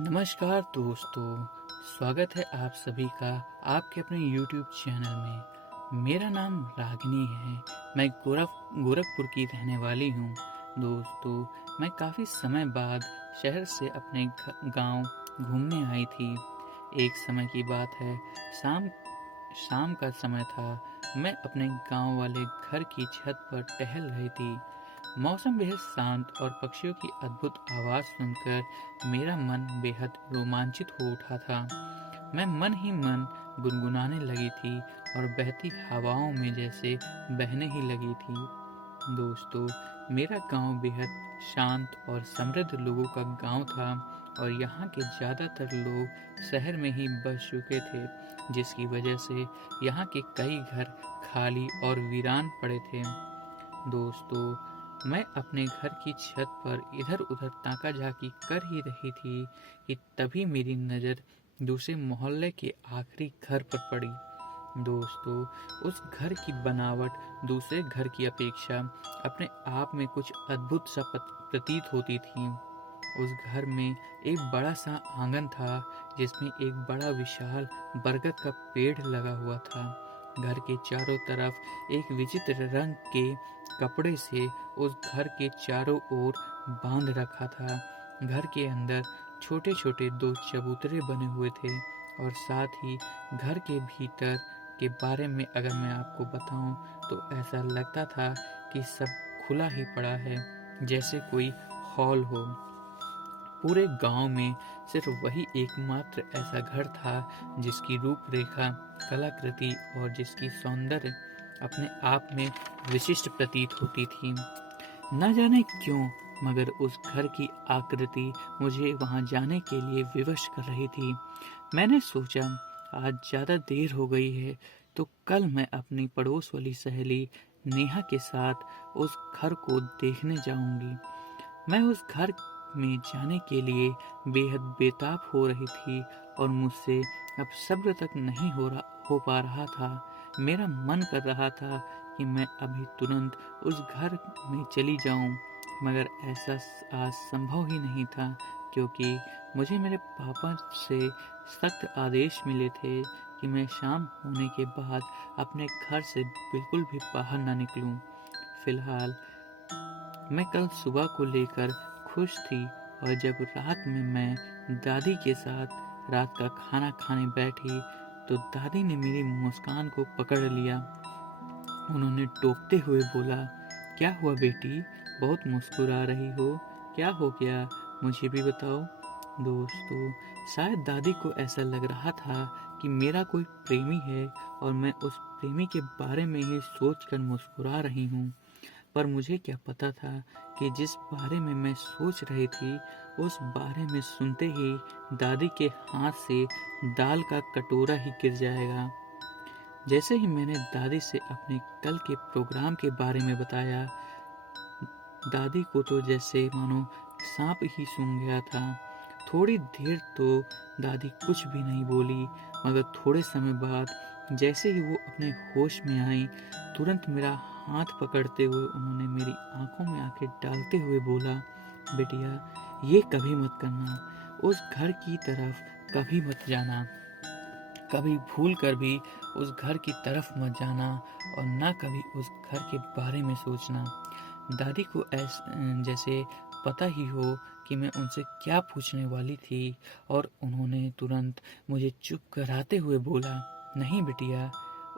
नमस्कार दोस्तों, स्वागत है आप सभी का आपके अपने YouTube चैनल में। मेरा नाम रागिनी है। मैं गोरखपुर की रहने वाली हूँ। दोस्तों, मैं काफ़ी समय बाद शहर से अपने गांव घूमने आई थी। एक समय की बात है, शाम शाम का समय था। मैं अपने गांव वाले घर की छत पर टहल रही थी। मौसम बेहद शांत और पक्षियों की अद्भुत आवाज़ सुनकर मेरा मन बेहद रोमांचित हो उठा था। मैं मन ही मन गुनगुनाने लगी थी और बहती हवाओं में जैसे बहने ही लगी थी। दोस्तों, मेरा गांव बेहद शांत और समृद्ध लोगों का गांव था और यहाँ के ज़्यादातर लोग शहर में ही बस चुके थे, जिसकी वजह से यहाँ के कई घर खाली और वीरान पड़े थे। दोस्तों, मैं अपने घर की छत पर इधर उधर ताका झाकी कर ही रही थी कि तभी मेरी नज़र दूसरे मोहल्ले के आखिरी घर पर पड़ी। दोस्तों, उस घर की बनावट दूसरे घर की अपेक्षा अपने आप में कुछ अद्भुत सा प्रतीत होती थी। उस घर में एक बड़ा सा आंगन था जिसमें एक बड़ा विशाल बरगद का पेड़ लगा हुआ था। घर के चारों तरफ एक विचित्र रंग के कपड़े से उस घर के चारों ओर बांध रखा था। घर के अंदर छोटे छोटे दो चबूतरे बने हुए थे और साथ ही घर के भीतर के बारे में अगर मैं आपको बताऊं तो ऐसा लगता था कि सब खुला ही पड़ा है, जैसे कोई हॉल हो। पूरे गांव में सिर्फ वही एकमात्र ऐसा घर था जिसकी रूपरेखा, कलाकृति और जिसकी सौंदर्य अपने आप में विशिष्ट प्रतीत होती थी। न जाने क्यों, मगर उस घर की आकृति मुझे वहां जाने के लिए विवश कर रही थी। मैंने सोचा, आज ज़्यादा देर हो गई है तो कल मैं अपनी पड़ोस वाली सहेली नेहा के साथ उस घर को देखने जाऊंगी। मैं उस घर में जाने के लिए बेहद बेताब हो रही थी और मुझसे अब सब्र तक नहीं हो पा रहा था। मेरा मन कर रहा था कि मैं अभी तुरंत उस घर में चली जाऊं, मगर ऐसा आज संभव ही नहीं था, क्योंकि मुझे मेरे पापा से सख्त आदेश मिले थे कि मैं शाम होने के बाद अपने घर से बिल्कुल भी बाहर ना निकलूं। फिलहाल मैं कल सुबह को लेकर खुश थी और जब रात में मैं दादी के साथ रात का खाना खाने बैठी तो दादी ने मेरी मुस्कान को पकड़ लिया। उन्होंने टोकते हुए बोला, क्या हुआ बेटी, बहुत मुस्कुरा रही हो, क्या हो गया, मुझे भी बताओ। दोस्तों, शायद दादी को ऐसा लग रहा था कि मेरा कोई प्रेमी है और मैं उस प्रेमी के बारे में ही सोचकर मुस्कुरा रही हूँ। पर मुझे क्या पता था कि जिस बारे में मैं सोच रही थी उस बारे में सुनते ही दादी के हाथ से दाल का कटोरा ही गिर जाएगा। जैसे ही मैंने दादी से अपने कल के प्रोग्राम के बारे में बताया, दादी को तो जैसे मानो सांप ही सूंघ गया था। थोड़ी देर तो दादी कुछ भी नहीं बोली, मगर थोड़े समय बाद जैसे ही वो अपने होश में आई, तुरंत मेरा हाथ पकड़ते हुए उन्होंने मेरी आंखों में आंखें डालते हुए बोला, बेटिया, ये कभी मत करना, उस घर की तरफ कभी मत जाना, कभी भूल कर भी उस घर की तरफ मत जाना और ना कभी उस घर के बारे में सोचना। दादी को जैसे पता ही हो कि मैं उनसे क्या पूछने वाली थी और उन्होंने तुरंत मुझे चुप कराते हुए बोला, नहीं बिटिया,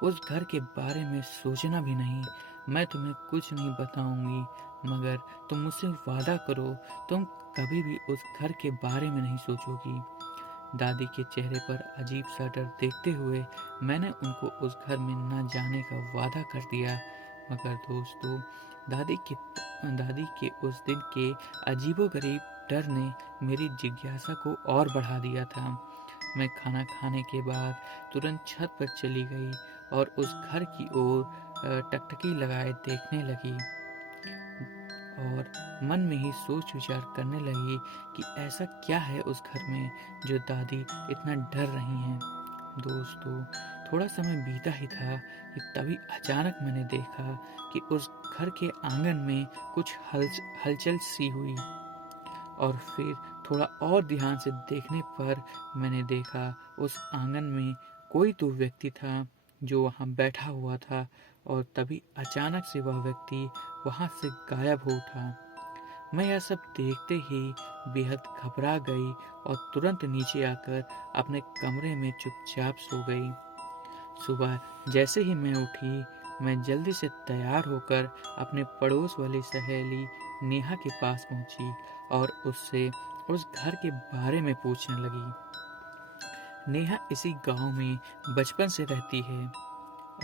उस घर के बारे में सोचना भी नहीं, मैं तुम्हें कुछ नहीं बताऊंगी, मगर तुम मुझसे वादा करो, तुम कभी भी उस घर के बारे में नहीं सोचोगी। दादी के चेहरे पर अजीब सा डर देखते हुए मैंने उनको उस घर में न जाने का वादा कर दिया। मगर दोस्तों, दादी के उस दिन के अजीबोगरीब डर ने मेरी जिज्ञासा को और बढ़ा दिया था। मैं खाना खाने के बाद तुरंत छत पर चली गई और उस घर की ओर टकटकी लगाए देखने लगी और मन में ही सोच विचार करने लगी कि ऐसा क्या है उस घर में जो दादी इतना डर रही हैं। दोस्तों, थोड़ा समय बीता ही था कि तभी अचानक मैंने देखा कि उस घर के आंगन में कुछ हलचल सी हुई। और फिर थोड़ा और ध्यान से देखने पर मैंने देखा उस आंगन में कोई तो व्यक्ति था जो वहाँ बैठा हुआ था, और तभी अचानक से वह व्यक्ति वहाँ से गायब हो उठा। मैं यह सब देखते ही बेहद घबरा गई और तुरंत नीचे आकर अपने कमरे में चुपचाप सो गई। सुबह जैसे ही मैं उठी, मैं जल्दी से तैयार होकर अपने पड़ोस वाली सहेली नेहा के पास पहुंची और उससे उस घर के बारे में पूछने लगी। नेहा इसी गांव में बचपन से रहती है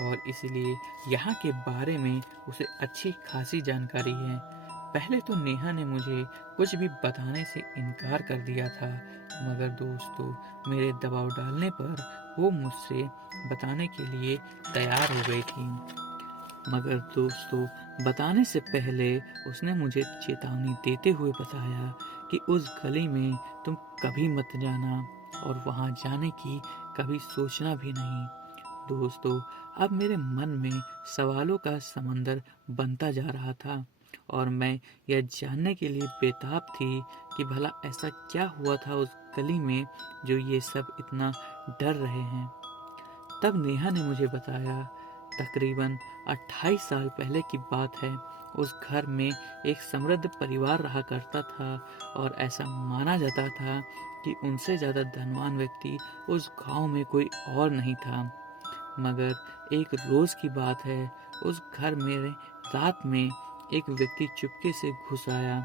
और इसलिए यहाँ के बारे में उसे अच्छी खासी जानकारी है। पहले तो नेहा ने मुझे कुछ भी बताने से इनकार कर दिया था, मगर दोस्तों मेरे दबाव डालने पर वो मुझसे बताने के लिए तैयार हो गई थी। मगर दोस्तों बताने से पहले उसने मुझे चेतावनी देते हुए बताया कि उस गली में तुम कभी मत जाना और वहां जाने की कभी सोचना भी नहीं। दोस्तों अब मेरे मन में सवालों का समंदर बनता जा रहा था और मैं यह जानने के लिए बेताब थी कि भला ऐसा क्या हुआ था उस गली में जो ये सब इतना डर रहे हैं। तब नेहा ने मुझे बताया, तकरीबन 28 साल पहले की बात है। उस घर में एक समृद्ध परिवार रहा करता था और ऐसा माना जाता था कि उनसे ज़्यादा धनवान व्यक्ति उस गांव में कोई और नहीं था। मगर एक रोज़ की बात है, उस घर में रात में एक व्यक्ति चुपके से घुस आया।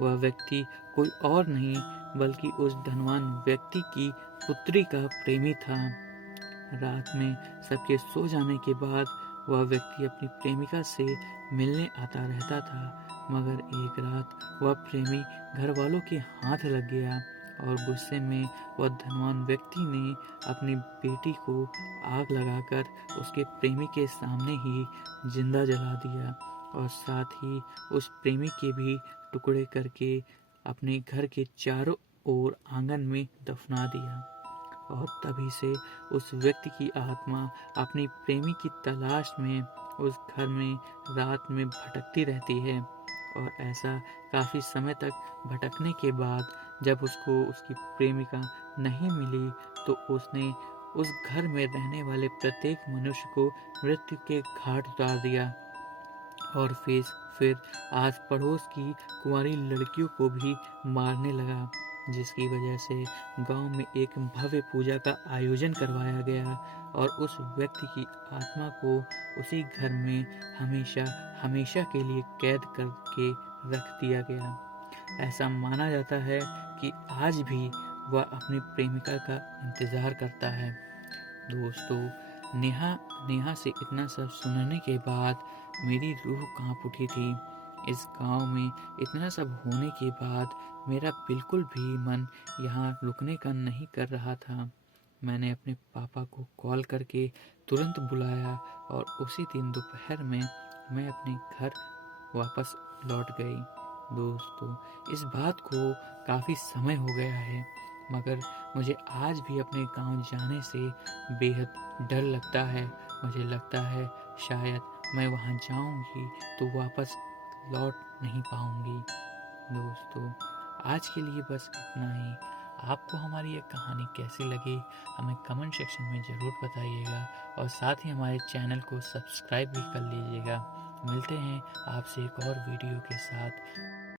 वह व्यक्ति कोई और नहीं बल्कि उस धनवान व्यक्ति की पुत्री का प्रेमी था। रात में सबके सो जाने के बाद वह व्यक्ति अपनी प्रेमिका से मिलने आता रहता था, मगर एक रात वह प्रेमी घर वालों के हाथ लग गया और गुस्से में वह धनवान व्यक्ति ने अपनी बेटी को आग लगाकर उसके प्रेमी के सामने ही जिंदा जला दिया और साथ ही उस प्रेमी के भी टुकड़े करके अपने घर के चारों ओर आंगन में दफना दिया। और तभी से उस व्यक्ति की आत्मा अपनी प्रेमी की तलाश में उस घर में रात में भटकती रहती है। और ऐसा काफी समय तक भटकने के बाद जब उसको उसकी प्रेमिका नहीं मिली तो उसने उस घर में रहने वाले प्रत्येक मनुष्य को मृत्यु के घाट उतार दिया और फिर आस पड़ोस की कुंवारी लड़कियों को भी मारने लगा, जिसकी वजह से गांव में एक भव्य पूजा का आयोजन करवाया गया और उस व्यक्ति की आत्मा को उसी घर में हमेशा हमेशा के लिए कैद करके रख दिया गया। ऐसा माना जाता है कि आज भी वह अपनी प्रेमिका का इंतजार करता है। दोस्तों नेहा नेहा से इतना सब सुनने के बाद मेरी रूह कांप उठी थी। इस गांव में इतना सब होने के बाद मेरा बिल्कुल भी मन यहाँ रुकने का नहीं कर रहा था। मैंने अपने पापा को कॉल करके तुरंत बुलाया और उसी दिन दोपहर में मैं अपने घर वापस लौट गई। दोस्तों इस बात को काफ़ी समय हो गया है, मगर मुझे आज भी अपने गांव जाने से बेहद डर लगता है। मुझे लगता है शायद मैं वहां जाऊंगी तो वापस लौट नहीं पाऊंगी। दोस्तों आज के लिए बस इतना ही। आपको हमारी ये कहानी कैसी लगी हमें कमेंट सेक्शन में ज़रूर बताइएगा और साथ ही हमारे चैनल को सब्सक्राइब भी कर लीजिएगा। मिलते हैं आपसे एक और वीडियो के साथ।